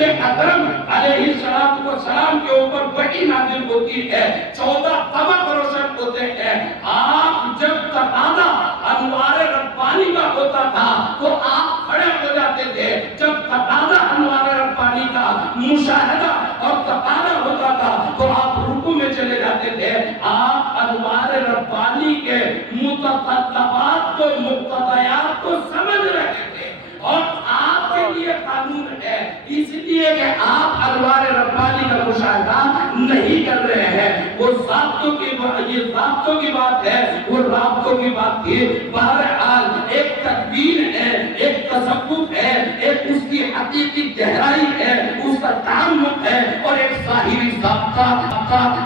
رسول اکرم علیہ السلام کے اوپر وحی نازل ہوتی ہے، 14 طبق روشن ہوتے ہیں۔ آپ جب تقاضا انوار ربانی کا ہوتا تھا تو آپ کھڑے ہو جاتے تھے، جب تقاضا انوار ربانی کا مشاہدہ اور تقاضا ہوتا تھا تو آپ رکوع میں چلے جاتے تھے۔ آپ انوار ربانی کے متطلبات کو، مقتضیات کو سمجھ رہے تھے، اور آپ کے لیے قانون ہے، اس لیے کہ آپ انوار ربانی کا مشاہدہ نہیں کر رہے ہیں۔ وہ ضابطوں کی یہ ضابطوں کی بات ہے، وہ رابطوں کی بات تھی۔ بہرحال ایک تکوین ہے، ایک تصوف ہے، ایک اس کی حقیقی گہرائی ہے، اس کا تعمق ہے، اور ایک ظاہری ضابطہ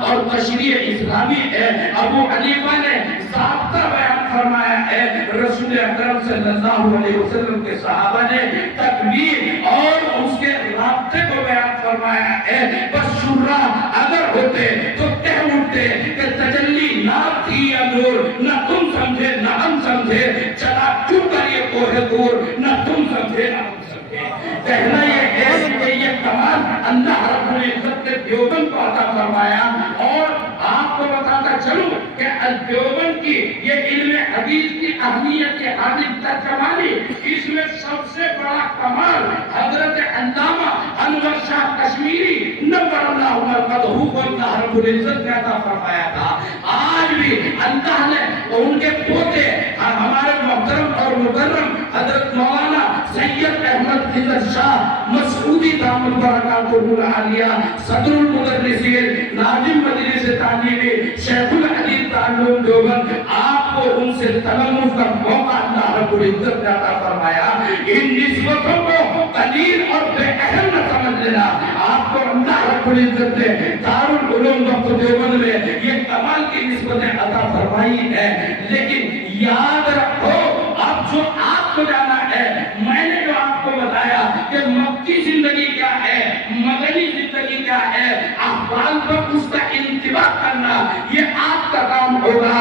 اور تشریع اسلامی ہے۔ ابو حنیفہ نے ضابطہ بیان فرمایا ہے، رسول اکرم صلی اللہ علیہ وسلم کے صحابہ نے تکوین اور اس کے رابطے کو بیان فرمایا ہے۔ بس شورا اگر ہوتے تو کہہ اٹھتے کہ تجلی نار تھی یا نور، نہ تم سمجھے نہ ہم سمجھے، چلا کیوں کر یہ کوہ دور، نہ تم سمجھے نہ ہم سمجھے۔ کہنا یہ ہے کہ یہ کمال اللہ رب العزت نے دیوبند کو عطا فرمایا۔ اور آپ کو بتاتا چلوں کہ دیوبند کی یہ علم حدیث کی اہمیت کے حادث ترجمانی، اس میں سب سے بڑا کمال حضرت علامہ انور شاہ کشمیری نور اللہ مرقدہ کو اللہ رب العزت نے عطا فرمایا تھا۔ آج بھی اللہ نے ان کے پوتے ہمارے محترم اور مکرم حضرت مولانا سید احمد خضر شاہ مسعودی دامت برکاتہ العالیہ، صدر المدرسین، ناظم مجلس تعلیمی، شیخ الحدیث تعلم دیوبند، آپ کو ان سے تلمس کا موقع اللہ رب العزت نے عطا فرمایا۔ ان نسبتوں کو قلیل اور بے اہم نہ سمجھ لینا۔ آپ کو اللہ رب العزت نے دارالعلوم وقت دیوبند میں یہ کمال کی نسبتیں عطا فرمائی ہے، لیکن یاد رکھو اب جو آپ کو جانا ہے، میں نے جو آپ کو بتایا کہ مکی زندگی کیا ہے، مدنی زندگی کیا ہے، احوال پر اس کا انتباہ کرنا، یہ آپ کا کام ہوگا۔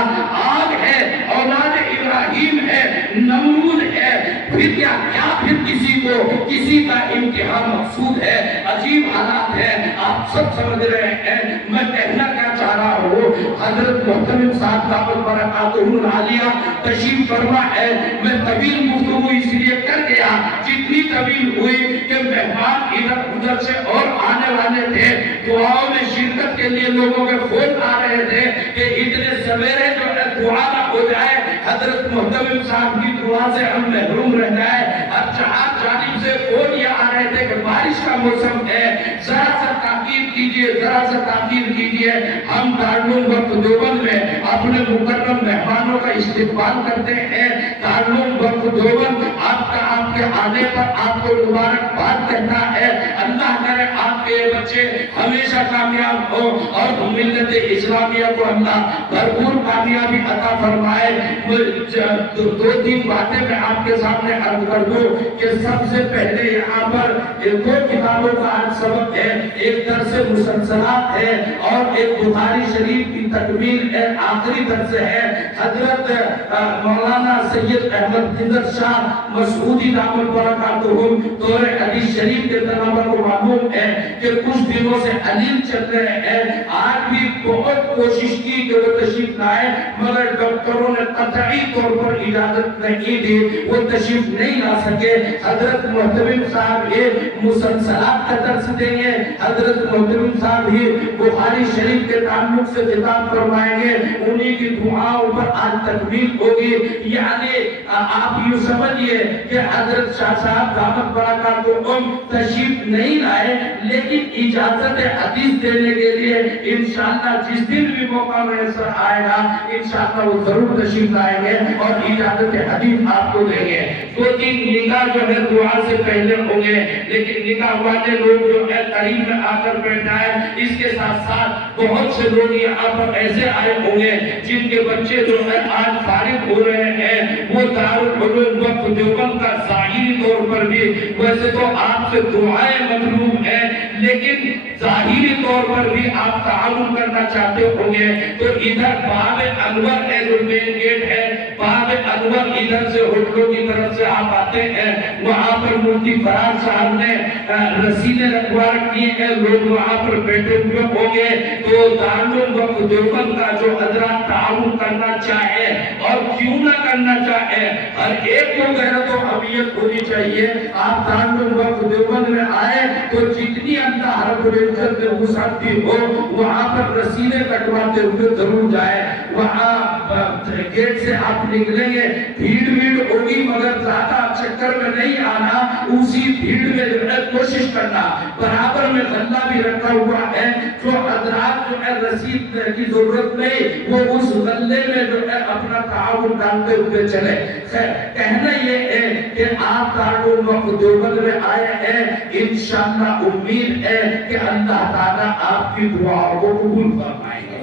آگ ہے، اولاد ابراہیم ہے، نمرود ہے، پھر کیا پھر کسی کا امتحان مقصود ہے، عجیب حالات ہے، آپ سب سمجھ رہے ہیں۔ میں کہنا کیا چاہ رہا ہوں، حضرت محترم صاحب دامت برکاتہ العالیہ تشریف فرما ہے۔ میں طویل گفتگو اس لیے کر گیا، جتنی طویل ہوئی کہ مہمان ادھر ادھر سے اور آنے والے تھے، دعاؤں میں شرکت کے لیے لوگوں کے فون آ رہے تھے کہ اتنے سویرے جو ہے دعا نہ ہو جائے، حضرت محترم صاحب کی دعا سے ہم محروم رہ جائے۔ ہر جانب سے فون یہ آ رہے تھے کہ بارش کا موسم ہے، ذرا سا تاخیر کیجئے، ذرا سا تاخیر کیجئے۔ ہم دارالعلوم وقت دیوبند میں اپنے مکرم مہمانوں کا استقبال کرتے ہیں۔ دارالعلوم وقت دیوبند آپ کے آنے پر آپ کو مبارکباد کہتا ہے۔ اللہ کرے آپ کے بچے ہمیشہ کامیاب ہو اور ملت اسلامیہ کو اللہ بھرپور کامیابی عطا فرمائے۔ دو تین باتیں میں آپ کے سامنے عرض کر دوں کہ سب سے پہلے یہاں پر دو کتابوں کا آج سبق ہے، ایک درس مسلسلات ہے اور ایک بخاری شریف کی تکمیل ہے، آخری درس ہے۔ حضرت مولانا سید احمد خضر شاہ مسعودی دامت برکاتہ دور حدیث شریف کے طلبہ کو معلوم ہے کہ کچھ دنوں سے علیل چل رہے ہیں۔ آج بھی بہت کوشش کی کہ وہ تشریف لائے، مگر ڈاکٹروں نے قطعی طور پر اجازت نہیں دی، وہ تشریف نہیں لا سکے۔ حضرت محترم صاحب یہ مسلسلات کا درس دیں گے، حضرت محترم صاحب ہی بخاری شریف کے تعلق سے خطاب فرمائیں گے، انہی کی دعاؤں پر آج تکمیل ہوگی۔ یعنی آپ یوں سمجھئے کہ حضرت شاہ صاحب دامت برکاتہ تشریف نہیں لائے، لیکن اجازت حدیث دینے کے لیے انشاءاللہ جس دن بھی موقع میسر آئے گا انشاءاللہ وہ ضرور تشریف لائیں گے اور اجازت حدیث آپ کو دیں گے۔ دو تین نکاح جو ہے دعا سے پہلے ہوں گے، لیکن نکاح والے لوگ جو ہے قریب میں آ کر بیٹھ جائیں۔ اس کے ساتھ ساتھ بہت سے لوگ یہاں پر ایسے آئے ہوں گے جن کے بچے جو ہے آج فارغ ہو رہے ہیں، وہ دارالعلوم وقت دیوبند کا ظاہری طور پر بھی ویسے تو آپ سے دعائیں مطلوب ہیں، لیکن ظاہری طور پر بھی آپ تعاون کرنا چاہتے ہوں گے تو ادھر باب انور ہے جو مین گیٹ ہے، باب انور ادھر سے ہوٹلوں کی طرف سے آپ آتے ہیں، وہاں پر مفتی فراز صاحب نے رسیدیں رکھوا رکھی ہیں، لوگ وہاں پر بیٹھے ہوئے ہوں گے، تو دارالوقت دیوبند کا جو حضرات تعاون کرنا چاہے اور کیوں نہ کرنا چاہے، ہر ایک کو غیرت و حمیت ہونی چاہیے۔ آپ دارالوقت دیوبند میں آئے تو جتنی اللہ رب العزت نے وسعت دی ہو وہاں پر رسیدیں کٹواتے ہوئے ضرور جائے۔ وہاں گیٹ سے آپ نکلیں گے، بھیڑ ہوگی مگر زیادہ چکر میں نہیں آنا، اسی بھیڑ میں جو ہے کوشش کرنا۔ برابر میں غلہ بھی رکھا ہوا ہے، جو حضرات جو ہے رسید کی ضرورت نہیں وہ اس غلے میں جو ہے اپنا تعاون ڈالتے ہوئے چلے۔ کہنا یہ ہے کہ آپ دارالوقت دیوبند میں آئے ہیں، انشاءاللہ امید ہے کہ اللہ تعالیٰ آپ کی دعاؤں کو قبول فرمائے گا۔